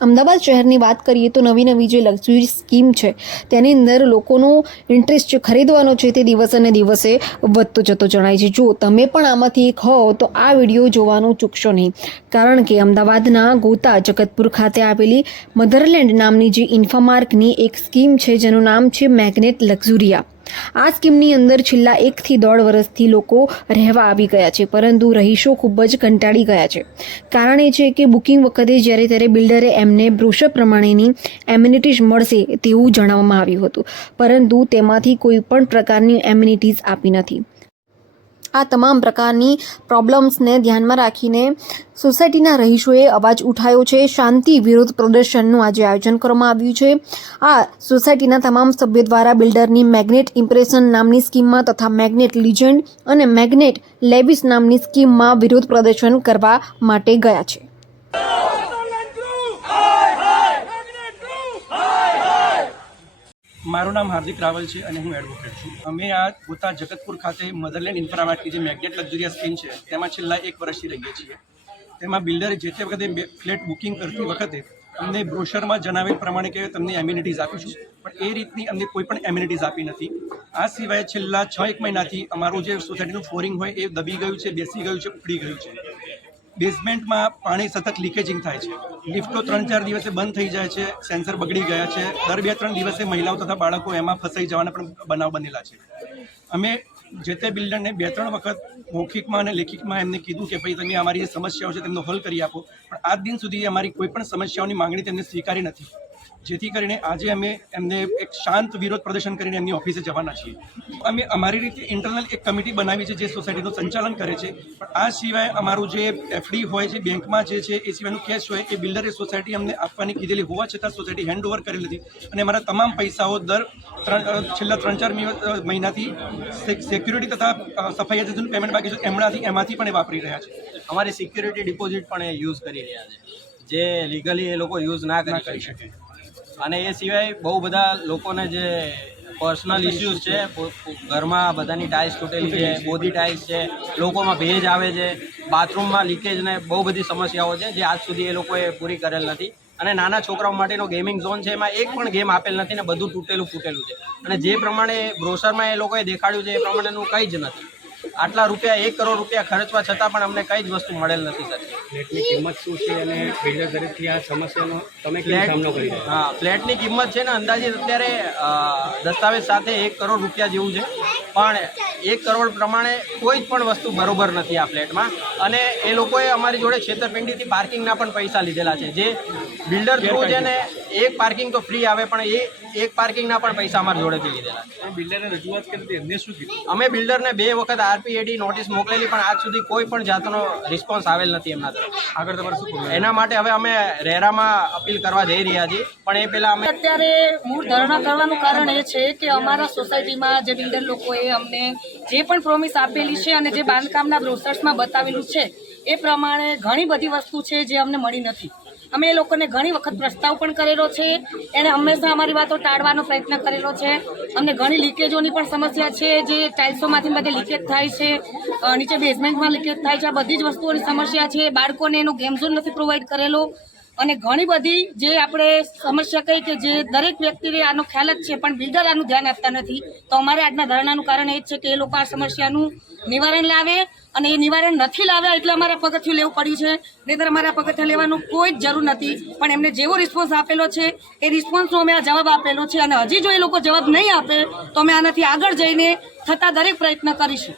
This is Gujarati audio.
અમદાવાદ શહેરની વાત કરીએ તો નવી નવી જે લક્ઝરી સ્કીમ છે, તેની અંદર લોકોનો ઇન્ટરેસ્ટ જે ખરીદવાનો છે તે દિવસે ને દિવસે વધતો જતો જણાય છે. જો તમે પણ આમાંથી એક હો તો આ વીડિયો જોવાનું ચૂકશો નહીં. કારણ કે અમદાવાદના ગોતા જગતપુર ખાતે આવેલી મધરલેન્ડ નામની જે ઇન્ફામાર્કની એક સ્કીમ છે, જેનું નામ છે મેગ્નેટ લક્ઝુરિયા. આ સ્કીમની અંદર છેલ્લા એકથી દોઢ વર્ષથી લોકો રહેવા આવી ગયા છે, પરંતુ રહીશો ખૂબ જ કંટાળી ગયા છે. કારણ એ છે કે બુકિંગ વખતે જ્યારે ત્યારે બિલ્ડરે એમને બ્રોશર પ્રમાણેની એમ્યુનિટીઝ મળશે તેવું જણાવવામાં આવ્યું હતું, પરંતુ તેમાંથી કોઈ પણ પ્રકારની એમ્યુનિટીઝ આપી નથી. આ તમામ પ્રકારની પ્રોબ્લેમ્સને ધ્યાનમાં રાખીને સોસાયટીના રહીશોએ અવાજ ઉઠાવ્યો છે. શાંતિ વિરોધ પ્રદર્શનનું આજે આયોજન કરવામાં આવ્યું છે. આ સોસાયટીના તમામ સભ્યો દ્વારા બિલ્ડરની મેગ્નેટ ઇમ્પ્રેશન નામની સ્કીમમાં તથા મેગ્નેટ લિજન્ડ અને મેગ્નેટ લેવિસ નામની સ્કીમમાં વિરોધ પ્રદર્શન કરવા માટે ગયા છે. મારું નામ હાર્દિક રાવલ છે અને હું એડવોકેટ છું. અમે આ ગોતા જગતપુર ખાતે મધરલેન્ડ ઇન્ફ્રામાર્ટની જે મેગ્નેટ લક્ઝરિયા સ્કીમ છે, તેમાં છેલ્લા એક વર્ષથી રહીએ છીએ. તેમાં બિલ્ડરે જે તે વખતે ફ્લેટ બુકિંગ કરતી વખતે અમને બ્રોશરમાં જણાવેલ પ્રમાણે કે તમને એમ્યુનિટીઝ આપીશું પણ એ રીતની અમને કોઈ પણ એમ્યુનિટીઝ આપી નથી. આ સિવાય છેલ્લા છ એક મહિનાથી અમારું જે સોસાયટીનું ફ્લોરિંગ હોય એ દબી ગયું છે, બેસી ગયું છે, ઉખડી ગયું છે. બેઝમેન્ટમાં પાણી સતત લીકેજિંગ થાય છે. લિફ્ટો ત્રણ ચાર દિવસે બંધ થઈ જાય છે, સેન્સર બગડી ગયા છે. દર બે ત્રણ દિવસે મહિલાઓ તથા બાળકો એમાં ફસાઈ જવાના પણ બનાવ બનેલા છે. અમે જે તે બિલ્ડરને બે ત્રણ વખત મૌખિકમાં અને લેખિકમાં એમને કીધું કે ભાઈ, તમે અમારી જે સમસ્યાઓ છે, તેમનો હલ કરી આપો. પણ આજ દિન સુધી અમારી કોઈ પણ સમસ્યાઓની માંગણી તેમને સ્વીકારી નથી. જેથી કરીને આજે અમે એમને એક શાંત વિરોધ પ્રદર્શન કરીને એમની ઓફિસે જવાના છીએ. અમે અમારી રીતે ઇન્ટરનલ એક કમિટી બનાવી છે જે સોસાયટીનું સંચાલન કરે છે. પણ આ સિવાય અમારું જે એફડી હોય છે બેંકમાં જે છે એ સિવાયનું કેશ હોય એ બિલ્ડરે સોસાયટી અમને આપવાની કીધેલી હોવા છતાં સોસાયટી હેન્ડ ઓવર કરેલી હતી. અને અમારા તમામ પૈસાઓ દર ત્રણ છેલ્લા ત્રણ ચાર મહિનાથી સિક્યુરિટી તથા સફાઈ એજન્સીનું પેમેન્ટ બાકી છે. એમનાથી એમાંથી પણ એ વાપરી રહ્યા છે. અમારી સિક્યુરિટી ડિપોઝિટ પણ એ યુઝ કરી રહ્યા છે. જે લીગલી એ લોકો યુઝ ના કરી કરી શકે. અને એ સિવાય બહુ બધા લોકોને જે પર્સનલ ઇસ્યુઝ છે ઘરમાં બધાની ટાઇલ્સ તૂટેલી છે બોધી ટાઇલ્સ છે લોકોમાં ભેજ આવે છે બાથરૂમમાં લીકેજ ને બહુ બધી સમસ્યાઓ છે જે આજ સુધી એ લોકોએ પૂરી કરેલ નથી. અને નાના છોકરાઓ માટેનો ગેમિંગ ઝોન છે એમાં એક પણ ગેમ આપેલ નથી ને બધું તૂટેલું ફૂટેલું છે. અને જે પ્રમાણે બ્રોશરમાં એ લોકોએ દેખાડ્યું છે એ પ્રમાણેનું કંઈ જ નથી. આટલા રૂપિયા એક કરોડ રૂપિયા ખર્ચવા છતાં પણ અમને કઈ જ વસ્તુ મળેલ નથી સર. ફ્લેટની કિંમત શું છે અને બિલ્ડર તરફથી આ સમસ્યાનો તમે કેમ સામનો કરી રહ્યા હા ફ્લેટની કિંમત છે ને અંદાજિત અત્યારે દસ્તાવેજ સાથે એક કરોડ રૂપિયા જેવું છે. પણ એક કરોડ પ્રમાણે કોઈ જ પણ વસ્તુ બરોબર નથી આ ફ્લેટમાં. અને એ લોકોએ અમારી જોડે છેતરપિંડીથી પાર્કિંગના પણ પૈસા લીધેલા છે. જે બિલ્ડર થ્રુ છે ને એક પાર્કિંગ તો ફ્રી આવે પણ એ એક પાર્કિંગના પણ પૈસા અમારી જોડેથી લીધેલા છે. બિલ્ડરે રજૂઆત કરી એમને શું કીધું? અમે બિલ્ડરને બે વખત આરપીએડી નોટિસ મોકલેલી પણ આજ સુધી કોઈ પણ જાતનો રિસ્પોન્સ આવેલ નથી એમના તરફ. આગળ તમારે શું એના માટે હવે અમે રેરામાં અપીલ કરવા જઈ રહ્યા છીએ પણ એ પહેલા અમે અત્યારે મૂળ ધરણા કરવાનું કારણ એ છે કે અમારા સોસાયટીમાં જે બિલ્ડર લોકોએ અમને જે પણ પ્રોમિસ આપેલી છે અને જે બાંધકામના બ્રોસર્સમાં બતાવેલું છે, એ પ્રમાણે ઘણી બધી વસ્તુ છે જે અમને મળી નથી. અમે એ લોકોને ઘણી વખત પ્રસ્તાવ પણ કરેલો છે, એને હંમેશા અમારી વાતો ટાળવાનો પ્રયત્ન કરેલો છે. અમને ઘણી લીકેજોની પણ સમસ્યા છે જે ટાઇલ્સોમાંથી બધે લીકેજ થાય છે નીચે બેઝમેન્ટમાં લીકેજ થાય છે, આ બધી જ વસ્તુઓની સમસ્યા છે. બાળકોને એનો ગેમ નથી પ્રોવાઈડ કરેલો. અને ઘણી બધી જે આપણે સમસ્યા કહી કે જે દરેક વ્યક્તિને આનો ખ્યાલ જ છે, પણ બિલ્ડર આનું ધ્યાન આપતા નથી. તો અમારે આજના ધરણાનું કારણ એ જ છે કે એ લોકો આ સમસ્યાનું નિવારણ લાવે અને એ નિવારણ નથી લાવ્યા એટલે અમારા પગથિયું લેવું પડ્યું છે. નહીંતર અમારા પગથિયા લેવાનું કોઈ જ જરૂર નથી. પણ એમને જેવો રિસ્પોન્સ આપેલો છે, એ રિસ્પોન્સનો અમે આ જવાબ આપેલો છે અને હજી જો એ લોકો જવાબ નહીં આપે, તો અમે આનાથી આગળ જઈને થતા દરેક પ્રયત્ન કરીશું.